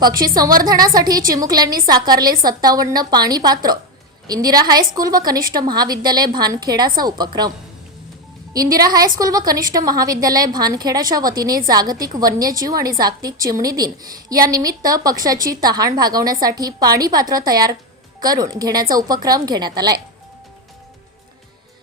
पक्षी संवर्धनासाठी चिमुकल्यांनी साकारले सत्तावन्न पाणी पात्र इंदिरा हायस्कूल व कनिष्ठ महाविद्यालय भानखेडाचा उपक्रम. इंदिरा हायस्कूल व कनिष्ठ महाविद्यालय भानखेडाच्या वतीने जागतिक वन्यजीव आणि जागतिक चिमणी दिन या निमित्त पक्षाची तहान भागवण्यासाठी पाणी पात्र तयार करून घेण्याचा उपक्रम घेण्यात आलाय.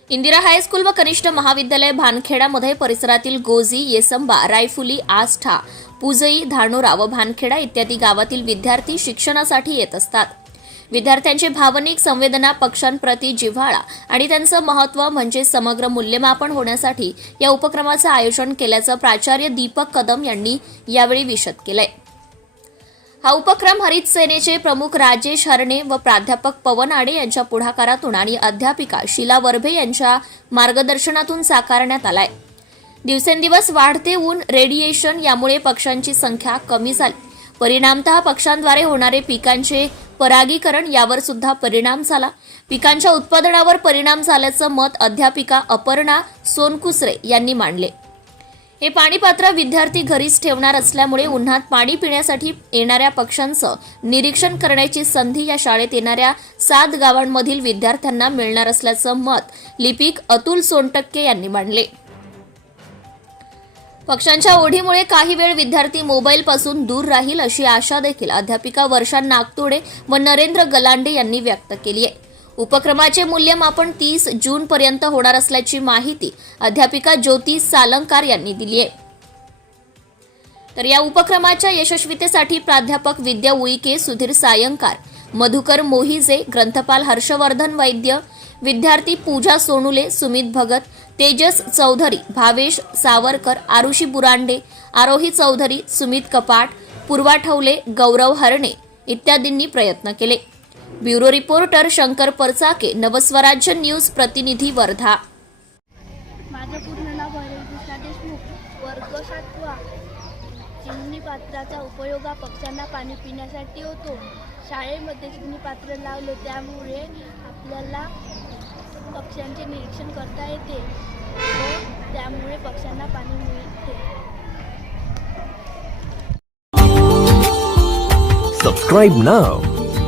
इंदिरा हायस्कूल व कनिष्ठ महाविद्यालय भानखेडामध्ये परिसरातील गोजी येसंबा रायफुली आष्ठा पुजई धानोरा व भानखेडा इत्यादी गावातील विद्यार्थी शिक्षणासाठी येत असतात. विद्यार्थ्यांचे भावनिक संवेदना पक्षांप्रती जिव्हाळा आणि त्यांचं महत्त्व म्हणजे समग्र मूल्यमापन होण्यासाठी या उपक्रमाचं आयोजन केल्याचं प्राचार्य दीपक कदम यांनी यावेळी विशद केलंय. हा उपक्रम हरित सेनेचे प्रमुख राजेश हरणे व प्राध्यापक पवन आडे यांच्या पुढाकारातून आणि अध्यापिका शीला वर्भे यांच्या मार्गदर्शनातून साकारण्यात आलाय. दिवसेंदिवस वाढते ऊन रेडिएशन यामुळे पक्ष्यांची संख्या कमी झाली. परिणामतः पक्ष्यांद्वारे होणारे पिकांचे परागीकरण यावर सुद्धा परिणाम झाला. पिकांच्या उत्पादनावर परिणाम झाल्याचं मत अध्यापिका अपर्णा सोनकुसरे यांनी मांडले. हे पाणीपात्र विद्यार्थी घरीच ठेवणार असल्यामुळे उन्हात पाणी पिण्यासाठी येणाऱ्या पक्ष्यांचं निरीक्षण करण्याची संधी या शाळेत येणाऱ्या सात गावांमधील विद्यार्थ्यांना मिळणार असल्याचं मत लिपिक अतुल सोनटक्के यांनी मांडले. पक्षांच्या ओढीमुळे काही वेळ विद्यार्थी मोबाईलपासून दूर राहील अशी आशा देखील अध्यापिका वर्षा नागतोडे व नरेंद्र गलांडे यांनी व्यक्त केली आहे. उपक्रमाचे मूल्यमापन तीस जून पर्यंत होणार असल्याची माहिती अध्यापिका ज्योती सालंकार यांनी दिली आहे. तर या उपक्रमाच्या यशस्वीतेसाठी प्राध्यापक विद्या उईके सुधीर सायंकार मधुकर मोहिजे ग्रंथपाल हर्षवर्धन वैद्य विद्यार्थी पूजा सोनुले सुमित भगत तेजस चौधरी भावेश सावरकर आरुषी बुरांडे आरोही चौधरी सुमित कपाट पूर्वा ठवले गौरव हरणे इत्यादींनी प्रयत्न केले. Bureau reporter Shankar Parchake Navswarajya news प्रतिनिधी वर्धा. माझं पूर्ण नाव देशमुख वर्ग सातवा. चिमणी पात्राचा उपयोग हा पक्ष्यांना पाणी पिण्यासाठी होतो. शाळेमध्ये चिमणी पात्र लावले त्यामुळे आपल्याला पक्ष्यांचे निरीक्षण करता येते. व त्यामुळे पक्ष्यांना पाणी मिळते. Subscribe now.